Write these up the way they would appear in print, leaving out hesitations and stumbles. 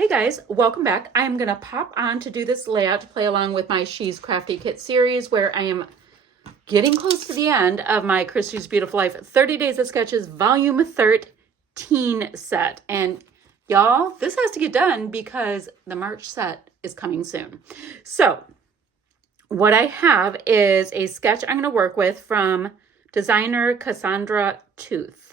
Hey guys, welcome back. I am going to pop on to do this layout to play along with my She's Crafty Kit series where I am getting close to the end of my Christy's Beautiful Life 30 Days of Sketches Volume 13 set. And y'all, this has to get done because the March set is coming soon. So what I have is a sketch I'm going to work with from designer Cassandra Tooth.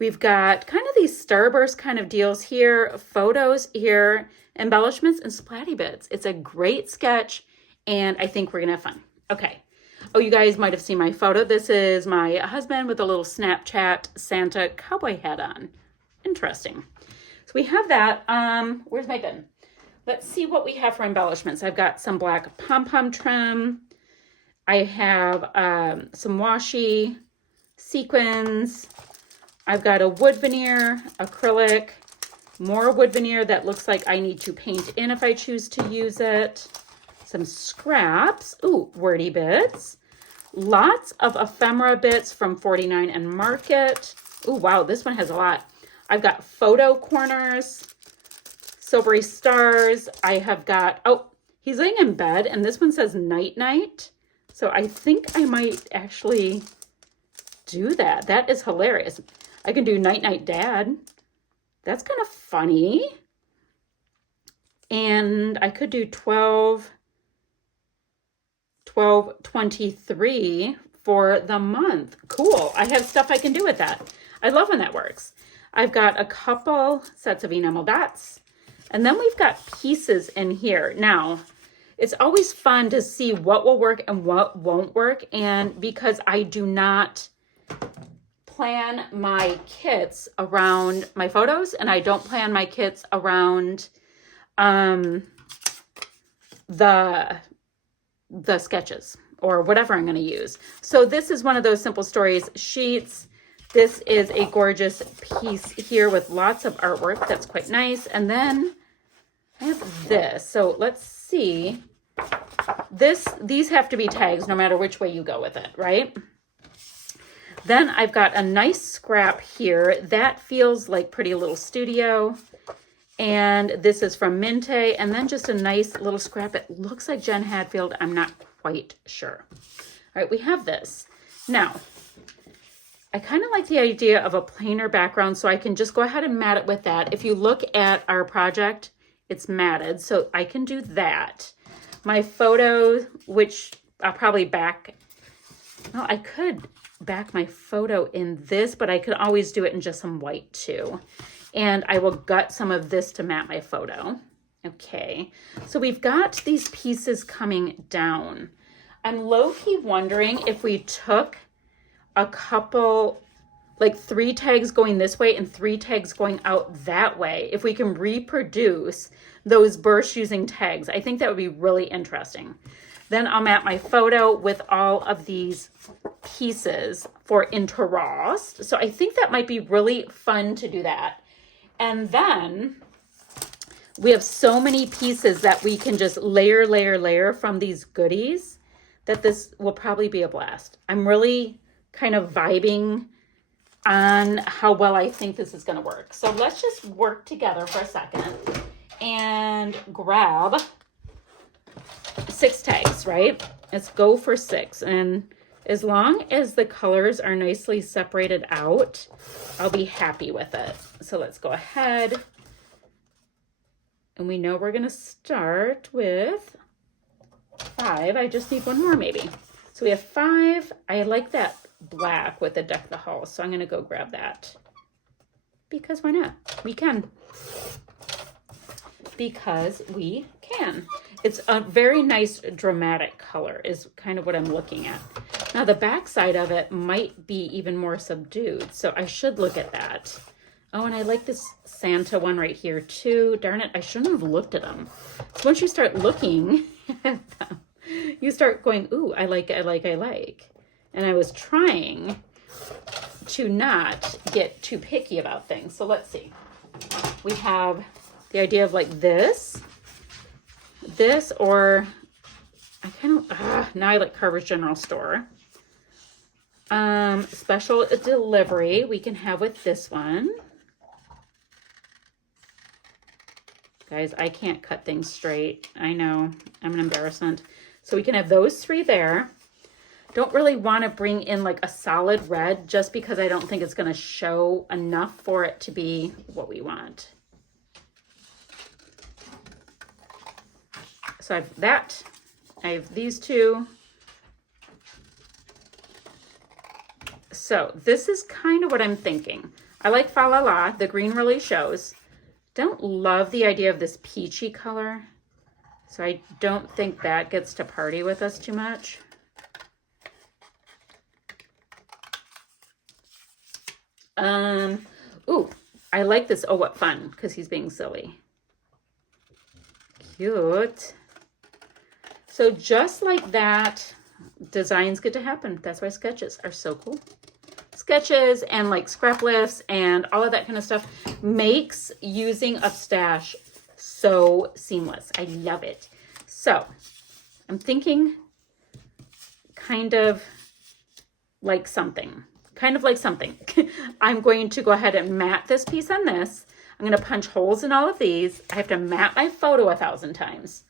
We've got kind of these starburst kind of deals here, photos here, embellishments, and splatty bits. It's a great sketch, and I think we're going to have fun. Okay. Oh, you guys might have seen my photo. This is my husband with a little Snapchat Santa cowboy hat on. Interesting. So we have that. Where's my bin? Let's see what we have for embellishments. I've got some black pom-pom trim. I have some washi, sequins. I've got a wood veneer, acrylic, more wood veneer that looks like I need to paint in if I choose to use it. Some scraps, ooh, wordy bits. Lots of ephemera bits from 49 and Market. Ooh, wow, this one has a lot. I've got photo corners, silvery stars. I have got, oh, he's laying in bed and this one says night night. So I think I might actually do that. That is hilarious. I can do Night Night Dad. That's kind of funny. And I could do 12/23 for the month. Cool. I have stuff I can do with that. I love when that works. I've got a couple sets of enamel dots. And then we've got pieces in here. Now, it's always fun to see what will work and what won't work. And because I do not plan my kits around my photos and I don't plan my kits around the sketches or whatever I'm going to use. So this is one of those Simple Stories sheets. This is a gorgeous piece here with lots of artwork. That's quite nice. And then I have this. So let's see. These have to be tags no matter which way you go with it, right? Then I've got a nice scrap here. That feels like Pretty Little Studio. And this is from Minte. And then just a nice little scrap. It looks like Jen Hadfield. I'm not quite sure. All right, we have this. Now, I kind of like the idea of a plainer background, so I can just go ahead and mat it with that. If you look at our project, it's matted, so I can do that. My photo, which I'll probably back, well, I could back my photo in this, but I could always do it in just some white too. And I will gut some of this to mat my photo. Okay, so we've got these pieces coming down. I'm low-key wondering if we took a couple, like 3 tags going this way and 3 tags going out that way, if we can reproduce those bursts using tags. I think that would be really interesting. Then I'll mat my photo with all of these pieces for interrost. So I think that might be really fun to do that. And then we have so many pieces that we can just layer from these goodies that this will probably be a blast. I'm really kind of vibing on how well I think this is going to work. So let's just work together for a second and grab 6 tags, right? Let's go for 6. And as long as the colors are nicely separated out, I'll be happy with it. So let's go ahead. And we know we're going to start with 5. I just need one more maybe. So we have 5. I like that black with the Deck the Halls, so I'm going to go grab that. Because why not? We can. Because we can. It's a very nice dramatic color is kind of what I'm looking at. Now the back side of it might be even more subdued, so I should look at that. Oh, and I like this Santa one right here too. Darn it, I shouldn't have looked at them. So once you start looking at them, you start going, ooh, I like. And I was trying to not get too picky about things. So let's see. We have the idea of like this, or I kind of, now I like Carver's General Store. Special delivery we can have with this one. Guys, I can't cut things straight. I know, I'm an embarrassment. So we can have those 3 there. Don't really want to bring in like a solid red just because I don't think it's going to show enough for it to be what we want. So I have that. I have these 2. So this is kind of what I'm thinking. I like Fa La La. The green really shows. Don't love the idea of this peachy color. So I don't think that gets to party with us too much. Ooh, I like this. Oh, what fun, because he's being silly. Cute. So just like that, designs get to happen. That's why sketches are so cool. Sketches and like scrap lifts and all of that kind of stuff makes using a stash so seamless. I love it. So I'm thinking kind of like something. I'm going to go ahead and mat this piece on this. I'm going to punch holes in all of these. I have to mat my photo 1,000 times.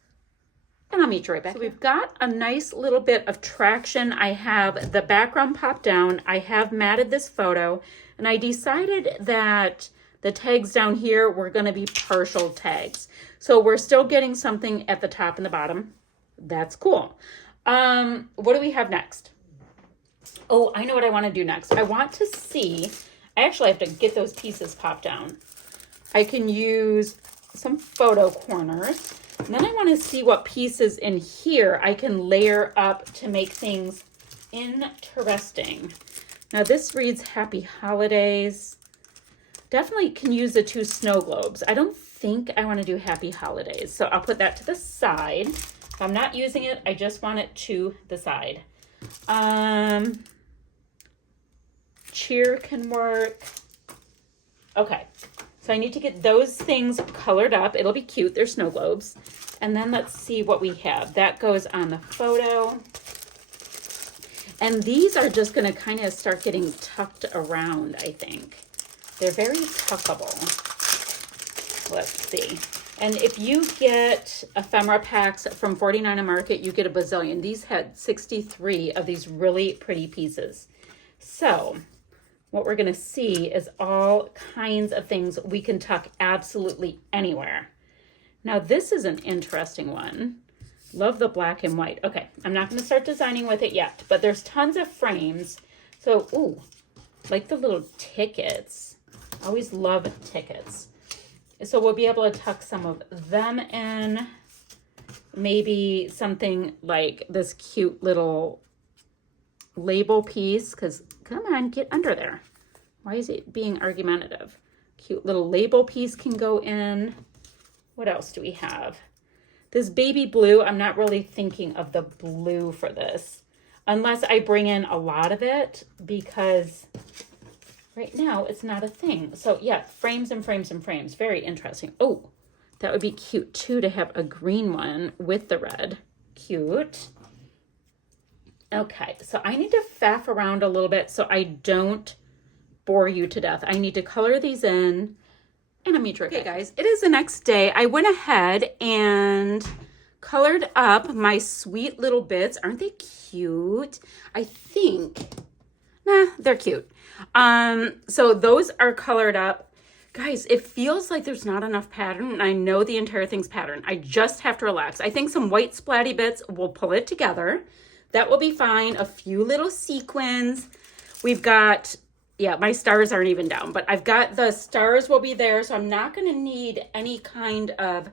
And I'll meet you right back. So we've got a nice little bit of traction. I have the background popped down. I have matted this photo. And I decided that the tags down here were going to be partial tags. So we're still getting something at the top and the bottom. That's cool. What do we have next? Oh, I know what I want to do next. I want to see, I actually have to get those pieces popped down. I can use some photo corners. And then I want to see what pieces in here I can layer up to make things interesting. Now this reads Happy Holidays. Definitely can use the 2 snow globes. I don't think I want to do Happy Holidays. So I'll put that to the side. If I'm not using it, I just want it to the side. Cheer can work. Okay, so I need to get those things colored up. It'll be cute. They're snow globes. And then let's see what we have. That goes on the photo. And these are just going to kind of start getting tucked around, I think. They're very tuckable. Let's see. And if you get ephemera packs from 49 and Market, you get a bazillion. These had 63 of these really pretty pieces. So what we're going to see is all kinds of things we can tuck absolutely anywhere. Now this is an interesting one. Love the black and white. Okay, I'm not going to start designing with it yet, but there's tons of frames. So, ooh, like the little tickets. Always love tickets. So we'll be able to tuck some of them in. Maybe something like this cute little label piece, because come on, get under there. Why is it being argumentative? Cute little label piece can go in. What else do we have? This baby blue, I'm not really thinking of the blue for this, unless I bring in a lot of it, because right now it's not a thing. So yeah, frames and frames and frames. Very interesting. Oh, that would be cute too, to have a green one with the red. Cute. Okay, so I need to faff around a little bit so I don't bore you to death. I need to color these in. And I'm okay, guys, it is the next day. I went ahead and colored up my sweet little bits. Aren't they cute? I think, nah, they're cute. So those are colored up. Guys, it feels like there's not enough pattern. I know the entire thing's pattern. I just have to relax. I think some white splatty bits will pull it together. That will be fine. A few little sequins. We've got, yeah, my stars aren't even down, but I've got the stars will be there, so I'm not going to need any kind of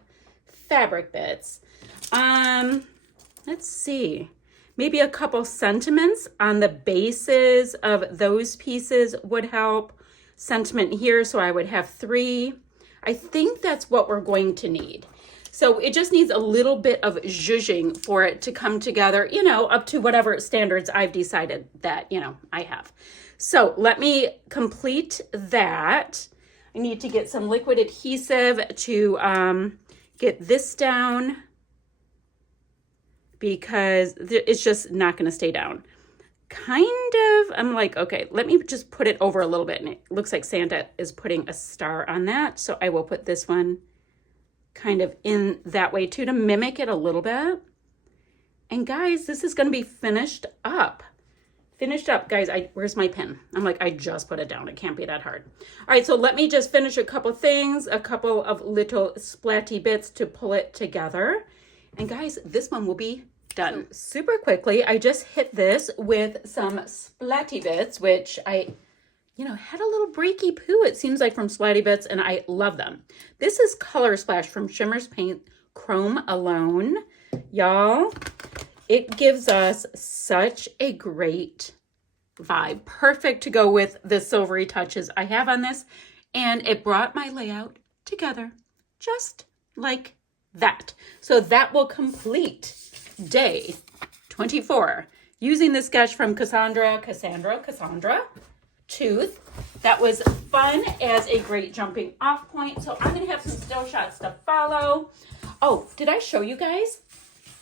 fabric bits. Let's see. Maybe a couple sentiments on the bases of those pieces would help. Sentiment here, so I would have 3. I think that's what we're going to need. So it just needs a little bit of zhuzhing for it to come together, you know, up to whatever standards I've decided that, you know, I have. So let me complete that. I need to get some liquid adhesive to get this down, because it's just not going to stay down. Kind of, I'm like, okay, let me just put it over a little bit. And it looks like Santa is putting a star on that. So I will put this one kind of in that way too, to mimic it a little bit. And guys, this is going to be finished up. Finished up, guys. Where's my pen? I'm like, I just put it down. It can't be that hard. All right, so let me just finish a couple things, a couple of little splatty bits to pull it together. And guys, this one will be done. So super quickly, I just hit this with some splatty bits, which I, had a little breaky poo, it seems like, from splatty bits, and I love them. This is Color Splash from Shimmer's Paint Chrome Alone. Y'all, it gives us such a great vibe. Perfect to go with the silvery touches I have on this. And it brought my layout together just like that. So that will complete day 24 using the sketch from Cassandra Tooth. That was fun as a great jumping off point. So I'm going to have some still shots to follow. Oh, did I show you guys?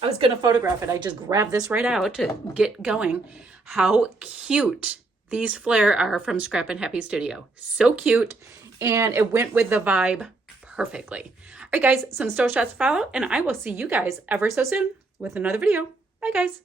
I was going to photograph it. I just grabbed this right out to get going. How cute these flare are from Scrap and Happy Studio. So cute. And it went with the vibe perfectly. All right, guys, some still shots to follow, and I will see you guys ever so soon with another video. Bye, guys.